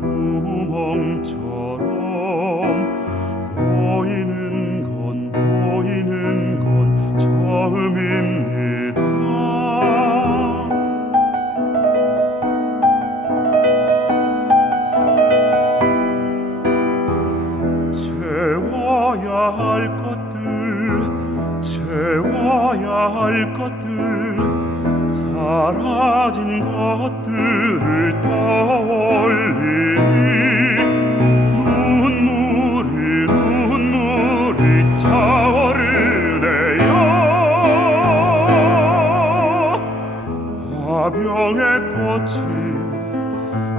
구멍처럼 보이는 건 보이는 건 처음입니다. 채워야 할 것들, 채워야 할 것들, 사라진 것들을 떠올.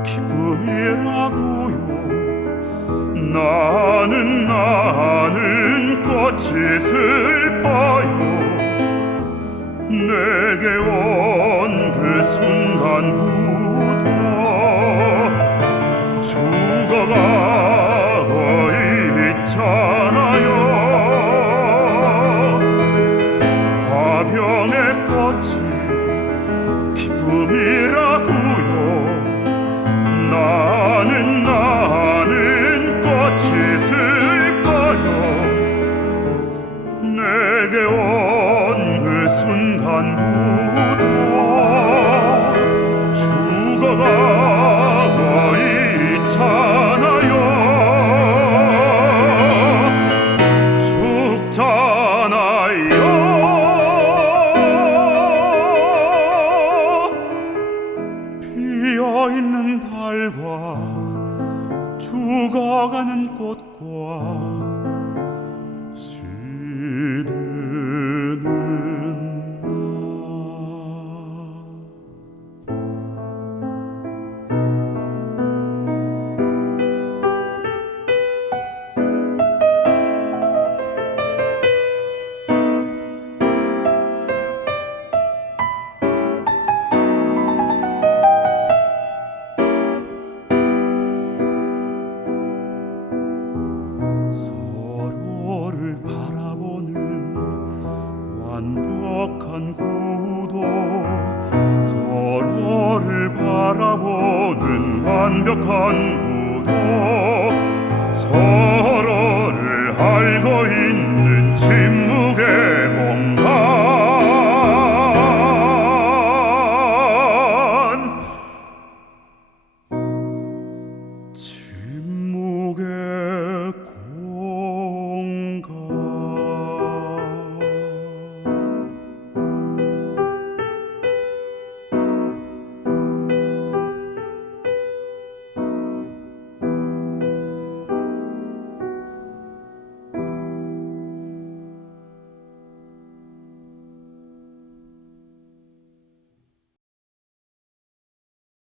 기쁨이라고요. 나는 나는 꽃이 슬퍼요. 내게 온 그 순간부터 죽어가고 있잖아요. 화병의 꽃이 내게 온 그 순간부터 죽어가고 있잖아요 죽잖아요. 피어있는 달과 죽어가는 꽃과 시드 완벽한 구도 서로를 알고 있는 친구